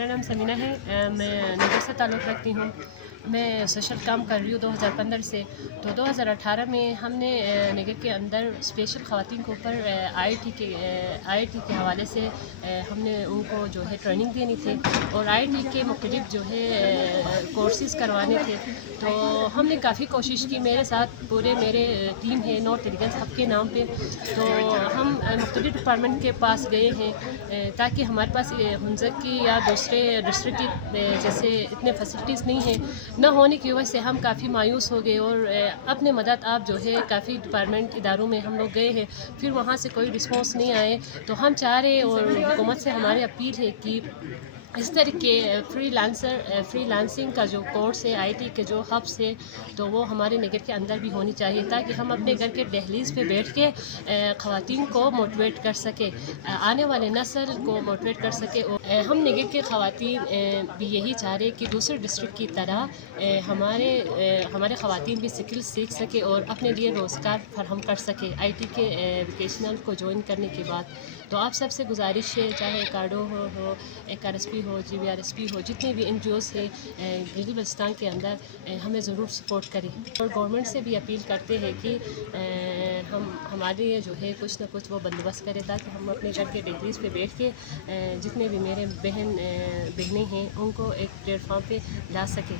میرا نام سمینہ ہے، میں نگر سے تعلق رکھتی ہوں۔ میں سوشل کام کر رہی ہوں 2015 سے۔ تو 2018 میں ہم نے نگر کے اندر اسپیشل خواتین کے اوپر آئی ٹی کے حوالے سے ہم نے ان کو جو ہے ٹریننگ دینی تھی اور آئی ٹی کے مختلف جو ہے کورسز کروانے تھے۔ تو ہم نے کافی کوشش کی، میرے ساتھ پورے میرے ٹیم ہے نارتھ انڈین ہب کے نام پہ۔ تو ہم مختلف ڈپارٹمنٹ کے پاس گئے ہیں تاکہ ہمارے پاس ہنزک کی یا دوسرے ڈسٹرکٹ کی جیسے اتنے فیسلٹیز نہیں ہیں، نہ ہونے کی وجہ سے ہم کافی مایوس ہو گئے اور اپنے مدد آپ جو ہے کافی ڈپارٹمنٹ اداروں میں ہم لوگ گئے ہیں، پھر وہاں سے کوئی رسپانس نہیں آئے۔ تو ہم چاہ رہے اور حکومت سے ہماری اپیل ہے کہ اس طرح کے فری لانسنگ کا جو کورس ہے، آئی ٹی کے جو ہبس ہے، تو وہ ہمارے نگر کے اندر بھی ہونی چاہیے تاکہ ہم اپنے گھر کے دہلیز پہ بیٹھ کے خواتین کو موٹیویٹ کر سکے، آنے والے نسل کو موٹیویٹ کر سکے۔ اور ہم نگر کے خواتین بھی یہی چاہ رہے کہ دوسرے ڈسٹرکٹ کی طرح ہمارے خواتین بھی سکل سیکھ سکے اور اپنے لیے روزگار فراہم کر سکے آئی ٹی کے ووکیشنل کو جوائن کرنے کے بعد۔ تو آپ سب سے گزارش ہے، چاہے کارڈو ہو، ایک آر ایس پی ہو، G B R S P ہو، جتنے بھی این جی اوز ہے گلگت بلتستان کے اندر، ہمیں ضرور سپورٹ کریں۔ اور گورنمنٹ سے بھی اپیل کرتے ہیں کہ ہمارے لیے جو ہے کچھ نہ کچھ وہ بندوبست کرے تاکہ ہم اپنے گھر کے دہلیز پہ بیٹھ کے جتنے بھی میرے بہنیں ہیں ان کو ایک پلیٹ فارم پہ لا سکیں۔